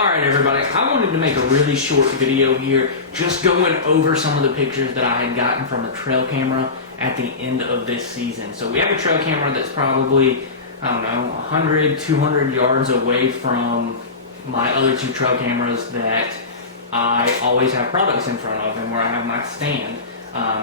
Alright everybody, I wanted to make a really short video here just going over some of the pictures that I had gotten from a trail camera at the end of this season. So we have a trail camera that's probably, I don't know, 100, 200 yards away from my other two trail cameras that I always have products in front of and where I have my stand.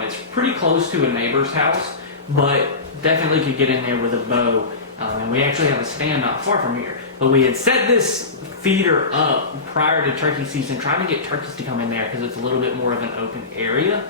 It's pretty close to a neighbor's house, but definitely could get in there with a bow. And we actually have a stand not far from here. But we had set this feeder up prior to turkey season, trying to get turkeys to come in there because it's a little bit more of an open area.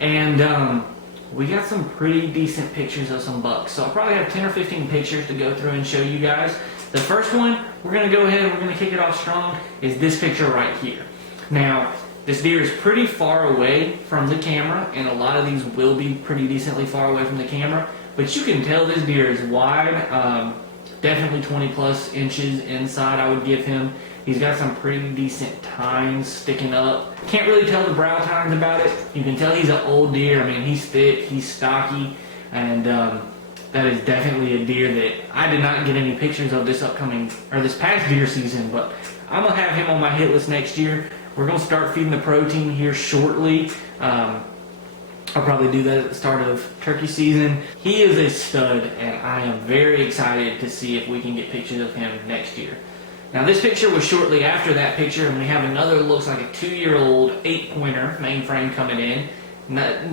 And we got some pretty decent pictures of some bucks. So I'll probably have 10 or 15 pictures to go through and show you guys. The first one, we're going to go ahead and we're going to kick it off strong, is this picture right here. Now, this deer is pretty far away from the camera, and a lot of these will be pretty decently far away from the camera. But you can tell this deer is wide, definitely 20 plus inches inside I would give him. He's got some pretty decent tines sticking up. Can't really tell the brow tines about it. You can tell he's an old deer. I mean, he's thick, he's stocky, and that is definitely a deer that I did not get any pictures of this past deer season, but I'm gonna have him on my hit list next year. We're gonna start feeding the protein here shortly. I'll probably do that at the start of turkey season. He is a stud, and I am very excited to see if we can get pictures of him next year. Now, this picture was shortly after that picture, and we have another, looks like a 2-year-old 8-pointer mainframe coming in.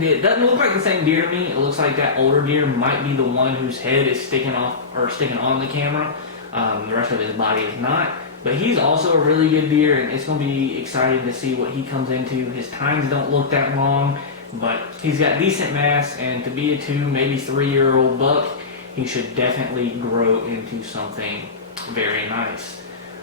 It doesn't look like the same deer to me. It looks like that older deer might be the one whose head is sticking off or sticking on the camera. The rest of his body is not. But he's also a really good deer, and it's going to be exciting to see what he comes into. His tines don't look that long, but he's got decent mass, and to be a 2, maybe 3-year-old buck, he should definitely grow into something very nice.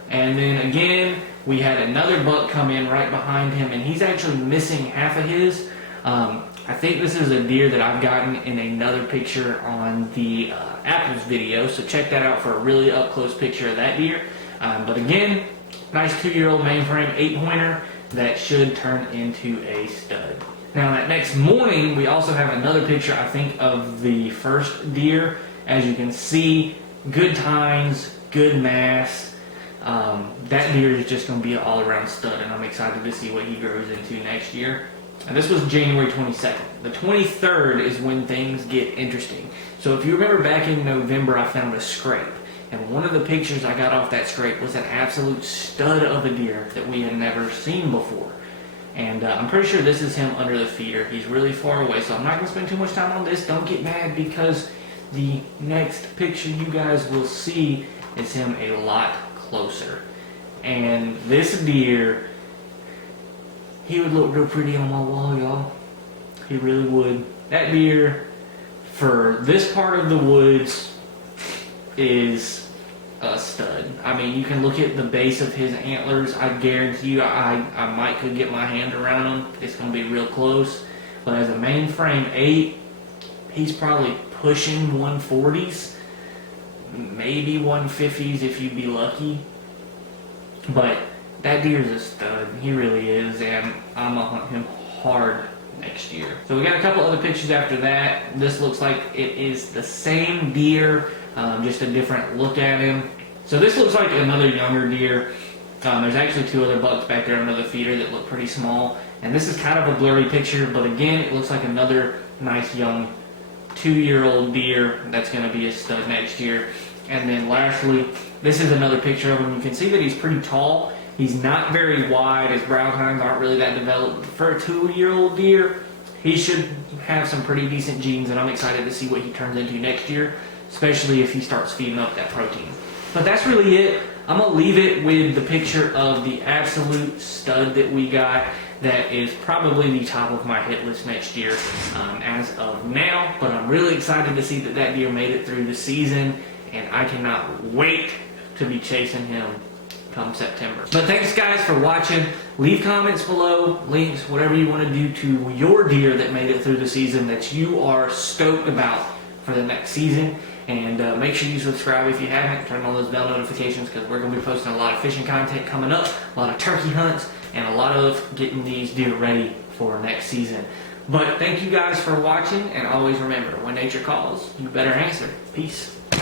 And then again, we had another buck come in right behind him, and he's actually missing half of his. I think this is a deer that I've gotten in another picture on the Apples video, so check that out for a really up-close picture of that deer. But again, nice 2-year-old mainframe 8-pointer that should turn into a stud. Now that next morning, we also have another picture, I think, of the first deer. As you can see, good tines, good mass. That deer is just going to be an all-around stud, and I'm excited to see what he grows into next year. And this was January 22nd. The 23rd is when things get interesting. So if you remember back in November, I found a scrape. And one of the pictures I got off that scrape was an absolute stud of a deer that we had never seen before. And I'm pretty sure this is him under the feeder. He's really far away, so I'm not going to spend too much time on this. Don't get mad, because the next picture you guys will see is him a lot closer. And this deer, he would look real pretty on my wall, y'all. He really would. That deer, for this part of the woods, is a stud. I mean, you can look at the base of his antlers. I guarantee you I might could get my hand around him. It's going to be real close. But as a mainframe 8, he's probably pushing 140s, maybe 150s if you'd be lucky. But that deer is a stud. He really is, and I'm going to hunt him hard next year. So we got a couple other pictures after that. This looks like it is the same deer, just a different look at him. So this looks like another younger deer. There's actually 2 other bucks back there under the feeder that look pretty small. And this is kind of a blurry picture, but again, it looks like another nice young 2-year-old deer that's going to be a stud next year. And then lastly, this is another picture of him. You can see that he's pretty tall. He's not very wide. His brow tines aren't really that developed. For a 2-year-old deer, he should have some pretty decent genes, and I'm excited to see what he turns into next year, especially if he starts feeding up that protein. But that's really it. I'm going to leave it with the picture of the absolute stud that we got that is probably the top of my hit list next year as of now. But I'm really excited to see that that deer made it through the season, and I cannot wait to be chasing him come September. But thanks guys for watching. Leave comments below, links, whatever you want to do to your deer that made it through the season that you are stoked about for the next season. And make sure you subscribe if you haven't. Turn on those bell notifications, because we're going to be posting a lot of fishing content coming up, a lot of turkey hunts, and a lot of getting these deer ready for next season. But thank you guys for watching, and always remember, when nature calls, you better answer. Peace.